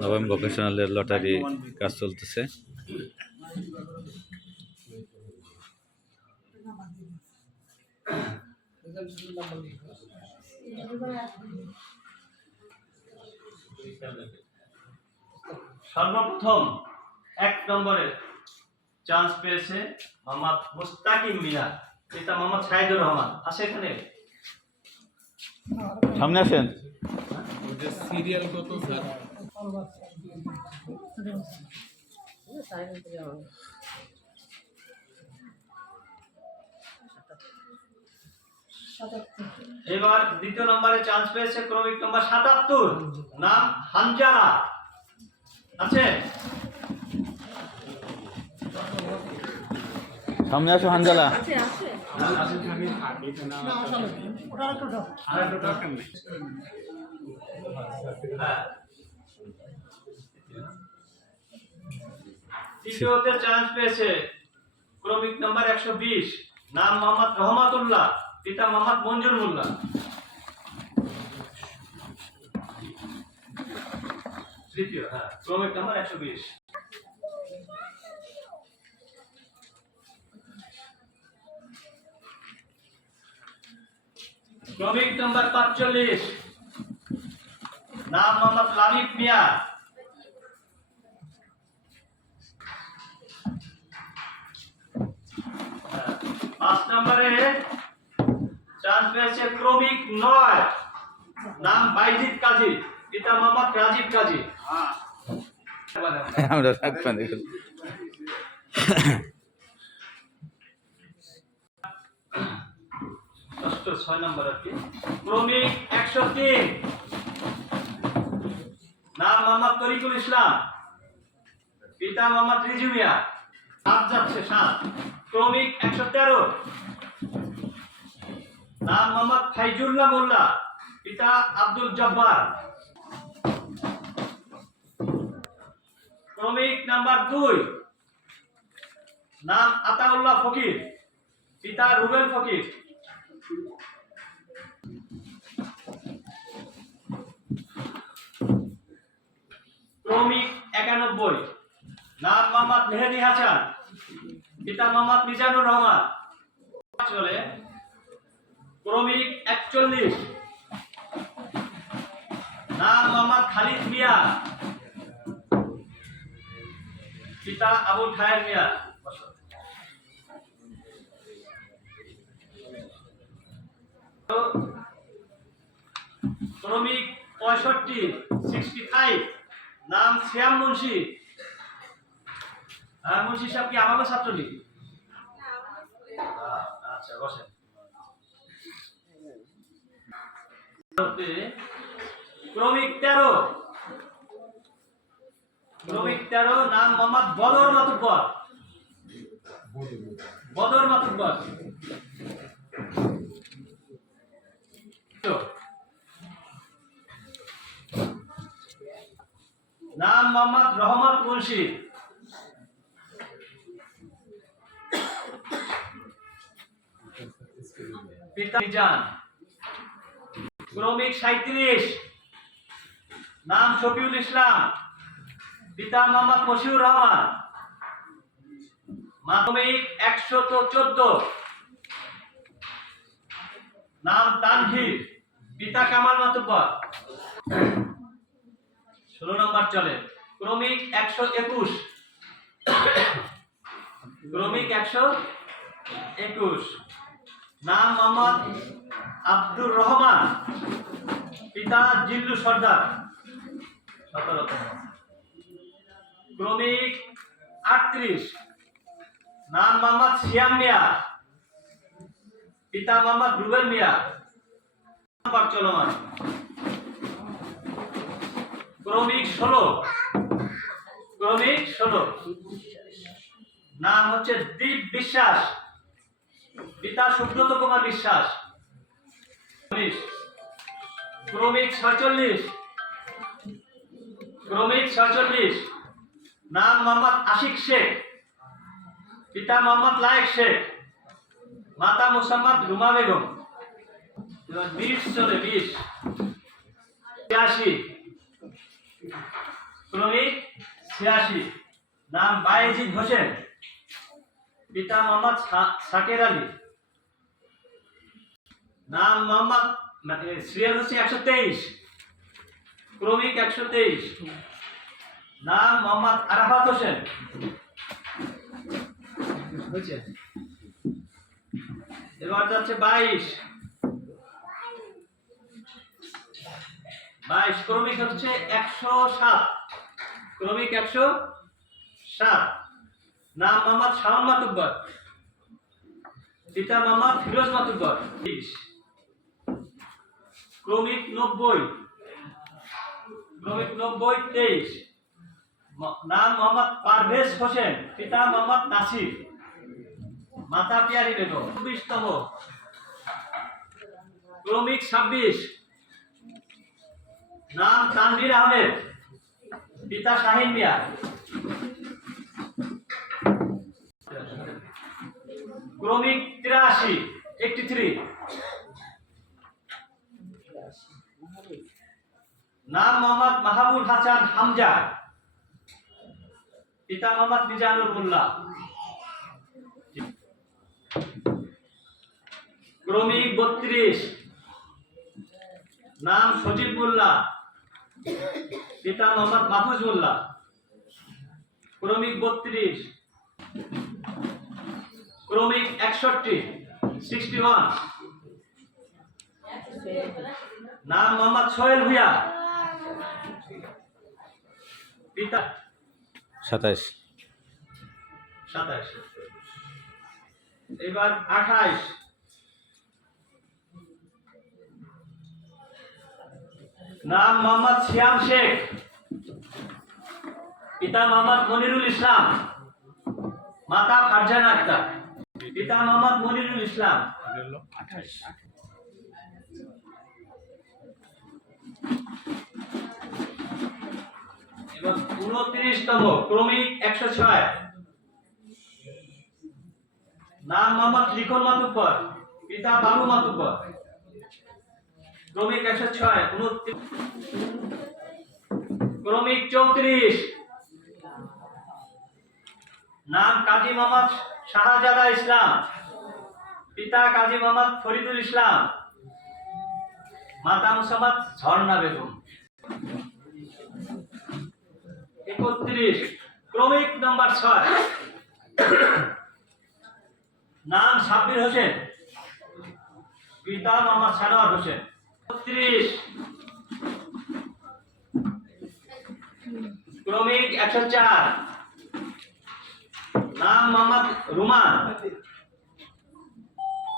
নবম ভোকেশনালের লটারি কাজ চলতেছে। সর্বপ্রথম এক নম্বরে চান্স পেয়েছে মোহাম্মদ মুস্তাকিম মিয়া পিতা মোহাম্মদ সাইদুর রহমান। আছে এখানে। সামনে আসেন। সিরিয়াল কত স্যার এবার দ্বিতীয় নম্বরে চান্স পেয়েছে ক্রমিক নম্বর সাতাত্তর। নাম হানজালা আছে? সামনে আসো হানজালা হ্যাঁ। তৃতীয়তে চান্স পেয়েছে ক্রমিক নম্বর একশো বিশ, নাম মোহাম্মদ রহমাতুল্লাহ, পিতা মোহাম্মদ মঞ্জুর মোল্লা। তৃতীয় হ্যাঁ ক্রমিক নম্বর একশো বিশ। ক্রমিক নম্বর পাঁচচল্লিশ। নাম মোহাম্মদ লালিত মিয়া। হ্যাঁ, পাঁচ নম্বরে চান্স পেয়েছে ক্রমিক নয়। নাম বাইজিৎ কাজী। পিতা মোহাম্মদ রাজীব কাজী। আমরা রাখবেন ষষ্ঠ ছয় নম্বর আর কি। ক্রমিক একশো তিন। নাম মোহাম্মদ তরিকুল ইসলাম। পিতা মোহাম্মদ রিজু মিয়া। সাত যাচ্ছে সাত। ক্রমিক একশো তেরো। নাম মোহাম্মদ ফাইজুল্লাহ মোল্লা। পিতা আব্দুল জব্বার। ক্রমিক নাম্বার দুই। নাম আতাউল্লাহ ফকির। পিতা রুবেল ফকির। ক্রমিক একানব্বই। নাম মোহাম্মদ মেহেদি হাসান, পিতা মোহাম্মদ মিজানুর রহমান। চলে ক্রমিক একচল্লিশ। নাম মোহাম্মদ খালিদ মিয়া, পিতা আবুল খায়ের মিয়া। শ্রমিক পঁয়ষট্টি সিক্সটি ফাইভ নাম শ্যাম মুন্সি। হ্যাঁ মুন্সি সাহেব কি আমাকে ছাত্র নাকি আহ, আচ্ছা বসেন। ক্রমিক তেরো। ক্রমিক তেরো নাম মোহাম্মদ বদর মাতুব্বর। বদর মাতুব্বর। নাম মোহাম্মদ রহমত মুন্সি। পিতা মিজান। ক্রমিক সাঁত্রিশ নাম শফিউল ইসলাম। পিতা মোহাম্মদ মশিউর রহমান। মাধ্যমিক একশত চোদ্দ। নাম তানভীর। পিতা কামাল মাতুব্বর। ষোলো নম্বর চলে। ক্রমিক একশো একুশ। ক্রমিক একশো একুশ। নাম মোহাম্মদ আব্দুর রহমান। পিতা জিল্লু সর্দার। ক্রমিক আটত্রিশ। নাম মোহাম্মদ সিয়াম মিয়া। পিতা মোহাম্মদ রুবেল মিয়া। চলমান। ক্রমিক ষোলো। ক্রমিক ষোলো। নাম হচ্ছে দীপ বিশ্বাস। পিতা সুব্রত কুমার বিশ্বাস। ক্রমিক সাতচল্লিশ ক্রমিক সাতচল্লিশ নাম মোহাম্মদ আশিক শেখ। পিতা মোহাম্মদ লায়েক শেখ। মাতা মুসাম্মদ রুমা বেগম। বিশ চলে, বিশ। ছিয়াশি ক্রমিক ছিয়াশি, নাম বায়েজিদ হোসেন, পিতা মোহাম্মদ সাকের আলী। নাম মোহাম্মদ মানে সিরিয়াল হচ্ছে একশো তেইশ, ক্রমিক একশো তেইশ। নাম মোহাম্মদ আরাফাত হোসেন। হয়েছে? এবার যাচ্ছে বাইশ। বাইশ, ক্রমিক হচ্ছে একশো সাত। ক্রমিক একশো সাত। নাম মোহাম্মদ শাহন মাতুব্বর। পিতা মোহাম্মদ ফিরোজ মাতুব্বর। ক্রমিক নব্বই। ক্রমিক নব্বই, তেইশ। নাম মোহাম্মদ পারভেজ হোসেন। পিতা মোহাম্মদ নাসির। মাতা পিয়ারি বেগম। চব্বিশতম। ক্রমিক ছাব্বিশ। নাম তানভীর আহমেদ। পিতা শাহিন মিয়া। ক্রমিক তিরাশি এইটটি থ্রি নাম মোহাম্মদ মাহাবুল হাসান হামজা। পিতা মোহাম্মদ মিজানুর মোল্লা ক্রমিক বত্রিশ। নাম সজিব মোল্লা। পিতা মোহাম্মদ মাহফুজ মোল্লা ক্রমিক বত্রিশ। ক্রমিক একষট্টি। সিক্সটি ওয়ান নাম মোহাম্মদ সোহেল ভুইয়া। পিতা সাতাইশ। সাতাশ এবার আঠাইশ। নাম মোহাম্মদ শিয়াম শেখ। পিতা মোহাম্মদ মনিরুল ইসলাম। মাতা ফারজান আক্তার। পিতা মোহাম্মদ মনিরুল ইসলাম। এবং উনত্রিশতম, ক্রমিক একশো ছয়। নাম মোহাম্মদ লিখন মাতুব্বর। পিতা বাবু মাতুব্বর। ক্রমিক একশো ছয় ক্রমিক চৌত্রিশ। নাম কাজী মোহাম্মদ শাহজাদা ইসলাম। পিতা কাজী মোহাম্মদ ফরিদুল ইসলাম। মাতা মুসাম্মদ ঝর্ণা বেগম। একত্রিশ, ক্রমিক নাম্বার ছয়। নাম সাব্বির হোসেন। পিতা মোহাম্মদ সানোয়ার হোসেন। ছত্রিশ ক্রমিক একশো চার নাম মোহাম্মদ রুমান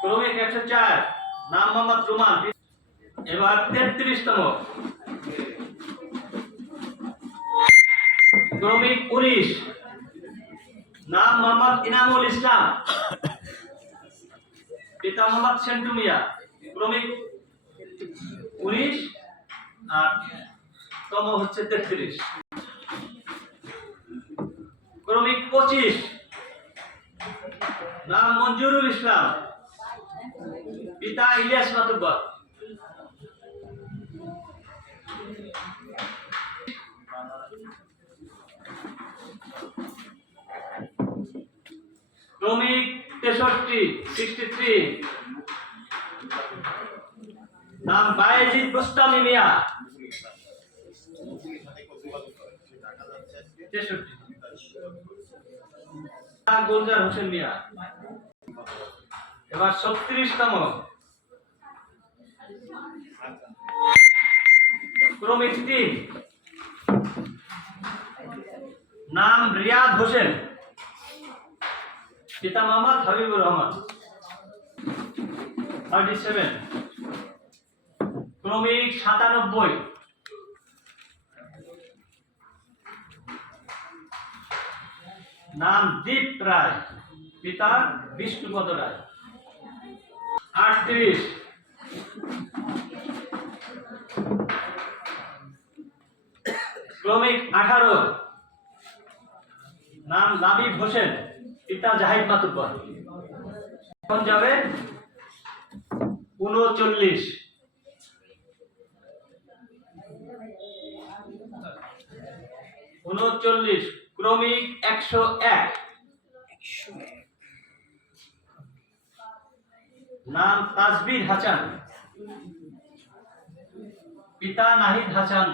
ক্রমিক একশো চার নাম মোহাম্মদ রুমান এবার তেত্রিশতম ক্রমিক উনিশ নাম মোহাম্মদ ইনামুল ইসলাম পিতা মোহাম্মদ সেন্টু মিয়া ক্রমিক উনিশ আর তম হচ্ছে তেত্রিশ। ক্রমিক পঁচিশ। নাম মঞ্জুরুল ইসলাম। পিতা ইলিয়াস মাতুব্বর। ক্রমিক তেষট্টি, সিক্সটি থ্রি। নাম বায়েজিদ গোস্তামি মিয়া। গুলজার হোসেন মিয়া। এবার ছত্রিশতম। ক্রমিক তিন। নাম রিয়াদ হোসেন। পিতা মোহাম্মদ হাবিবুর রহমান। Thirty seven. ক্রমিক সাতানব্বই। নাম দীপ রায়, পিতা বিষ্ণুপদ রায়। আটত্রিশ। ক্রমিক আঠারো। নাম লাবিব হোসেন পিতা জাহিদ মাতুব্বর এখন যাবে উনচল্লিশ। উনচল্লিশ, ক্রমিক একশো এক। নাম তাজবির হাসান। পিতা নাহিদ হাসান।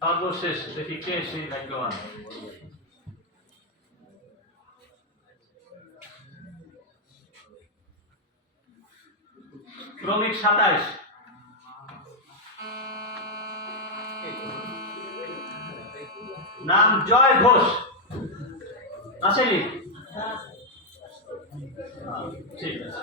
সর্বশেষ, দেখি কে সেই ভাগ্যবান। ক্রমিক সাতাইশ নাম জয় ঘোষ। আছে আসেনি ঠিক আছে।